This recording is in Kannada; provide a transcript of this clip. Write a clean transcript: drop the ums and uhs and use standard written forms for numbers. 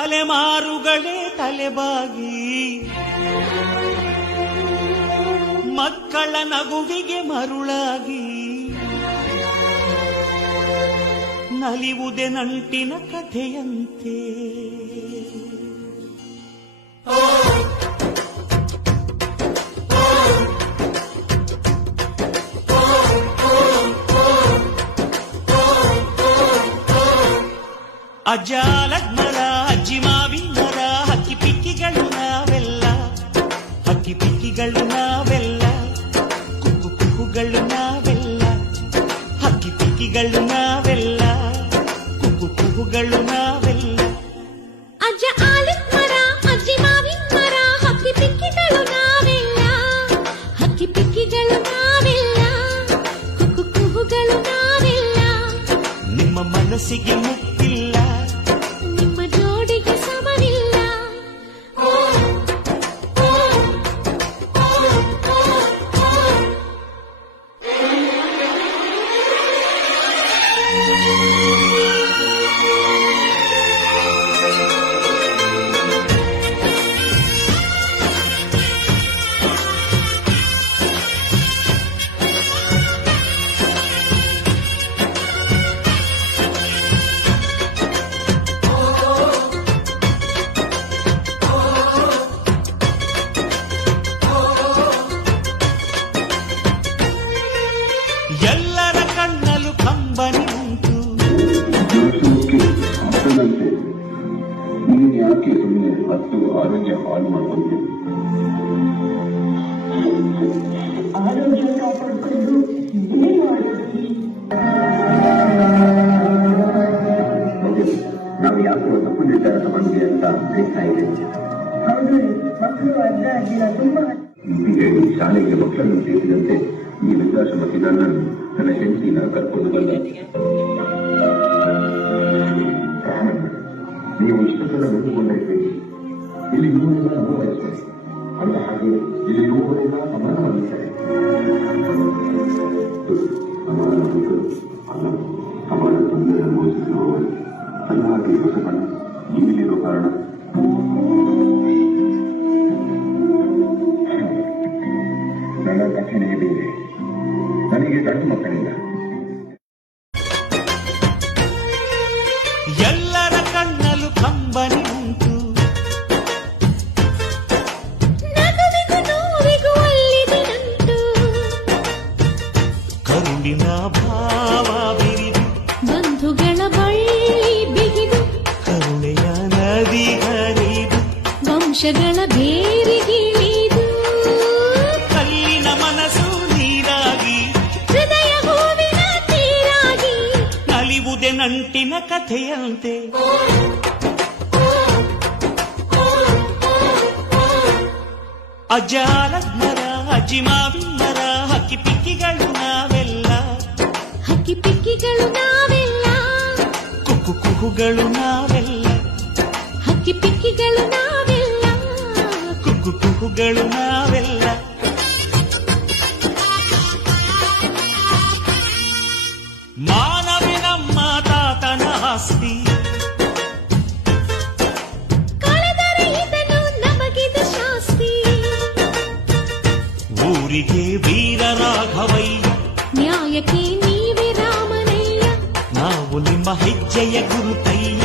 ತಲೆಮಾರುಗಳೇ ತಲೆಬಾಗಿ ಮಕ್ಕಳ ನಗುವಿಗೆ ಮರುಳಾಗಿ ನಲಿವುದೆ ನಂಟಿನ ಕಥೆಯಂತೆ. ಅಜ್ಜಾಲದ ಮರ ಅಜ್ಜಿ ಮಾವಿನ ಮರ ಹಕ್ಕಿ ಪಿಕ್ಕಿಗಳು ನಾವೆಲ್ಲ, ಹಕ್ಕಿ ಪಿಕ್ಕಿಗಳು ನಾವೆಲ್ಲ, ಕುಕ್ಕು ಕುಕ್ಕುಗಳು ನಾವೆಲ್ಲ, ಹಕ್ಕಿ ಪಿಕ್ಕಿಗಳು ನಾವೆಲ್ಲ, ಕುಕ್ಕು ಕುಕ್ಕುಗಳು ನಾವೆಲ್ಲ. ಅಜ್ಜ ಆಲದ ಮರ ಅಜ್ಜಿ ಮಾವಿನ ಮರ ಹಕ್ಕಿ ಪಿಕ್ಕಿಗಳು ನಾವೆಲ್ಲ, ಹಕ್ಕಿ ಪಿಕ್ಕಿಗಳು ನಾವೆಲ್ಲ, ಕುಕ್ಕು ಕುಕ್ಕುಗಳು ನಾವೆಲ್ಲ. ನಿಮ್ಮ ಮನಸ್ಸಿಗೆ ಮುಟ್ಟಿಲ್ಲ, ನಿಮ್ಮ ಜೋಡಿಗೆ ಸಮವಿಲ್ಲ. ಎಲ್ಲರ ಕಣ್ಣಲು ಕಂಬನಿ ಉಂಟು. ನೀನು ಯಾಕೆ ಸುಮ್ಮನೆ ಹತ್ತು ಆರೋಗ್ಯ ಹಾಳು ಮಾಡುವುದು? ಆರೋಗ್ಯ ಕಾಪಾಡಿಕೊಂಡು ನಾವು ಯಾಕೋ ತಪ್ಪು ನಿರ್ಧಾರ ತಗೊಂಡ್ವಿ ಅಂತ ಅನಿಸ್ತಾ ಇದೆ. ಹೌದು, ಮಕ್ಕಳು ಅಡ್ಡ ಅಡ್ಡಿಲ್ಲ ತುಂಬಾ ಹೇಳಿ ಶಾಲೆಗೆ ಮಕ್ಕಳನ್ನು ಸೇರಿದಂತೆ ಈ ವೃದ್ಧಾಶ್ರಮಕ್ಕೆ ನಾನು ನನ್ನ ಹೆಂಡತಿನ ಕರ್ಕೊಂಡು ಬಂದ. ನೀವು ಇಷ್ಟಪಡ ನೋಡಿಕೊಂಡಿರ್ತೀರಿ. ಇಲ್ಲಿ ಇವರೆಲ್ಲ ಅನುಭವಿಸ್ತಾರೆ, ಅಲ್ಲ ಹಾಗೆ ಇಲ್ಲಿ ಇವರೆಲ್ಲ ಸಮಾನವಾಗಿದ್ದಾರೆ. ಸಮಾನ ಮಕ್ಕಳು ಅಲ್ಲ, ಸಮಾನ ತೊಂದರೆ ಅನುಭವಿಸುತ್ತಿರುವವರು ಅಲ್ಲ. ಹಾಗೆ ಹೊಸಬಣ್ಣ ಇಲ್ಲಿರೋ ಕಾರಣ ನನ್ನ ಕಥೆನೇ ಬೇರೆ. ನನಗೆ ಗಂಡು ಮಕ್ಕಳಿಲ್ಲ. ಎಲ್ಲರ ಕಣ್ಣಲು ಕಂಬನಿ ಉಂಟು. ನಗುವಿಗೂ ನೋವಿಗೂ ಅಲ್ಲಿದೆ ನಂಟು. ಕರುಳಿನ ಭಾವ ಬಿರಿದು ಬಂಧುಗಳ ಬಳ್ಳಿ ಬಿಗಿದು ಕರುಣೆಯ ನದಿ ಹರಿದು ವಂಶಗಳ ಬೇರಿಗಿಳಿದು ಕಲ್ಲಿನ ಮನಸ್ಸು ನೀರಾಗಿ ಹೃದಯ ಹೂವಿನ ತೀರಾಗಿ ನಲಿವುದೆ ನಂಟಿನ ಕಥೆಯಂತೆ. ಅಜ್ಜಾಲದ ಮರ ಅಜ್ಜಿ ಮಾವಿನ ಮರ ಹಕ್ಕಿ ಪಿಕ್ಕಿಗಳು ನಾವೆಲ್ಲ, ಹಕ್ಕಿ ಪಿಕ್ಕಿಗಳು ನಾವೆಲ್ಲ, ಕುಕ್ಕು ಕುಕ್ಕುಗಳು ನಾವೆಲ್ಲ, ಹಕ್ಕಿ ಪಿಕ್ಕಿಗಳು ನಾವೆಲ್ಲ. ಕುಕ್ಕು ಕುಕ್ಕುಗಳು ನಾವೆಲ್ಲ. ಮಾನವಿ ನಮ್ಮ ತಾತನ ಆಸ್ತಿ, ಕಳೆದರೆ ಇದನ್ನು ನಮಗಿದು ಶಾಸ್ತಿ. ಊರಿಗೆ ವೀರ ರಾಘವಯ್ಯ, ನ್ಯಾಯಕ್ಕೆ ನೀವೇ ರಾಮನಯ್ಯ, ನಾವು ನಿಮ್ಮ ಹೆಜ್ಜೆಯ ಗುರುತಯ್ಯ.